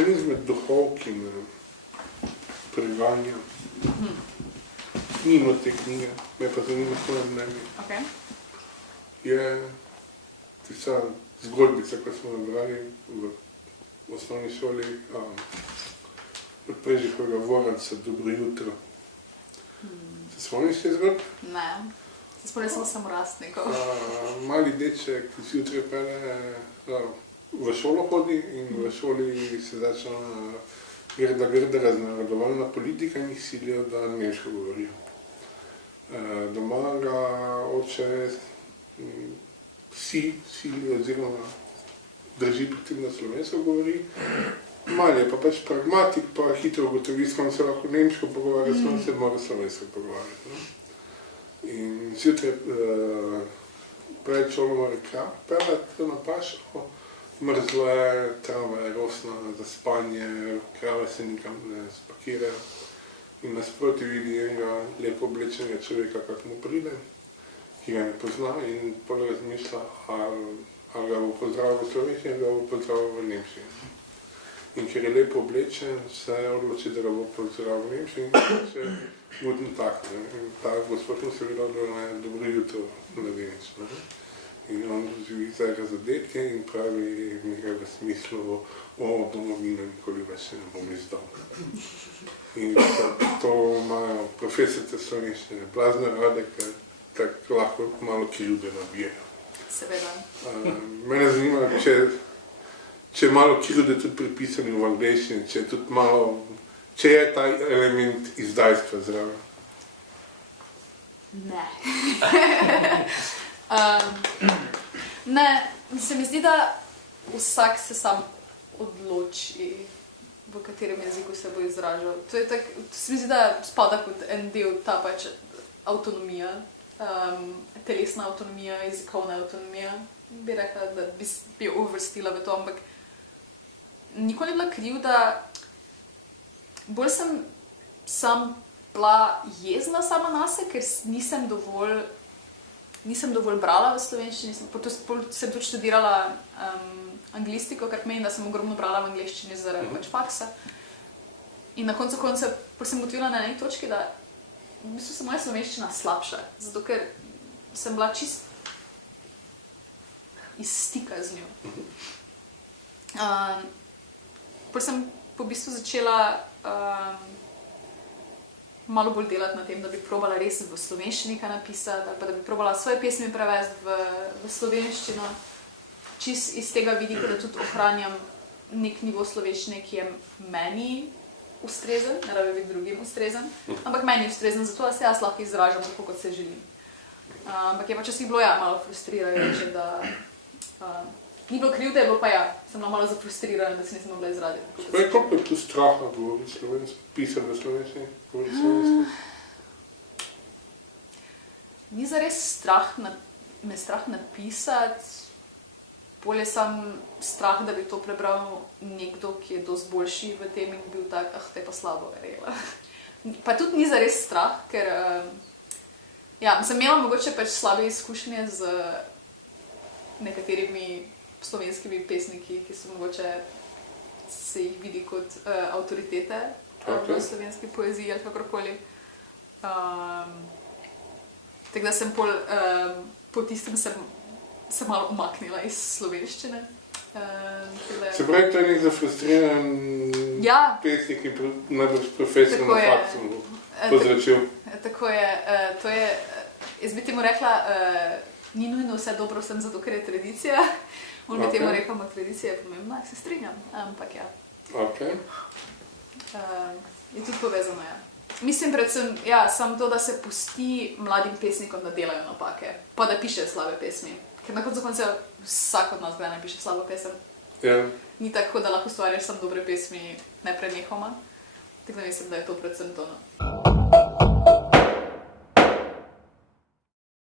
en izmed duhov, ki me preganja. Mimo te knjige, me pa zanima svoje mnenje. Okay. Je tista zgodbica, ko smo nabrali v osnovni šoli od Prežihovega Voranca, Dobro jutro. Se spomniš te zgodbe? Ne, se spomnim samo samorastnikov. Mali deček zjutraj pele v šolo hodi in v šoli se začne grda raznarodovalna politika in jih silijo, da nemško govorijo. Doma ga oče sili oziroma drži pri tem, da slovensko govori. Mal je pa pač pragmatik, pa hitro ugotovi, s kom se lahko nemško pogovarja, s kom se mora slovensko pogovarjati. In zjutraj pred šolo mora peljati na pašo, mrzlo je, trava je rosna za spanje, krave se nikam ne spakirajo. In nasproti vidi enega lepo oblečenega človeka, kak mu pride, ki ga ne pozna in potem razmišlja, ali ga bo pozdravil v slovenščini, ali ga bo pozdravil v nemščini. In ker je lepo oblečen, se odloči, da ga bo pozdravil v nemščini in se budno takne. In ta gospod mu seveda odloči, dobro jutro, mladenič. In on živi zdaj razodetje in pravi nekaj v smislu, domovina nikoli več ne bom izdal. In to imajo profesorice slovenščine blazno rade, ker tako lahko malo krivde nabijajo. Seveda. Mene zanima, če malo krivde tudi pripisani v angleščini, če je ta element izdajstva zraven. Ne. Ne, se mi zdi, da vsak se sam odloči, v katerem jeziku se bo izražal. To se mi zdi, da spada kot en del ta pač avtonomija, telesna avtonomija, jezikovna avtonomija. Bi rekla, da bi jo uvrstila v to, ampak nikoli ni bila krivda. Bolj sem bila jezna sama nase, ker nisem dovolj brala v slovenščini. Sem tudi študirala anglistiko, kar pomeni, da sem ogromno brala v angleščini zaradi pač faksa. In na koncu sem ugotovila na eni točki, da v bistvu se moja slovenščina slabša, zato ker sem bila čist iz stika z njo. Potem sem po bistvu začela malo bolj delati na tem, da bi probala res v slovenščini kaj napisati, ali pa da bi probala svoje pesmi prevesti v slovenščino. Čist iz tega vidika, da tudi ohranjam nek nivo slovenščine, ki je meni ustrezen, ne rabi biti drugim ustrezen, ampak meni ustrezen, zato da se jaz lahko izražam tako, kot se želim. Ampak je pa časih bilo malo frustrirajoče, da ni bilo krivde, bilo pa sem bila malo zafrustrirana, da se nisem mogla izraziti. Koliko je tu straha govoriti slovensko, pisati v slovenščini, govoriti slovensko? Ni zares me strah napisati, bolje sem strah, da bi to prebral nekdo, ki je dosti boljši v tem in bil tak, te pa slabo verjela. Pa tudi ni zares strah, ker sem imela mogoče pač slabe izkušnje z nekaterimi slovenskimi pesniki, ki so mogoče se jih vidi kot avtoritete v slovenski poeziji ali kakorkoli. Tako da sem po tistem se malo umaknila iz slovenščine. Se pravi, to je nek zafrustriran pesnik in najbolj profesor na faksu povzročil. Tako je. Jaz bi temu rekla, ni nujno vse dobro vsem zato, ker je tradicija. On bi temu rekla, tradicija je pomembna, se strinjam, ampak je tudi povezano, Mislim predvsem, samo to, da se pusti mladim pesnikom, da delajo napake, pa da pišejo slabe pesmi. Ker na koncu koncev vsak od nas kdaj ne piše slabo pesem. Ni tako, da lahko ustvarjaš samo dobre pesmi neprenehoma. Tako da mislim, da je to predvsem to.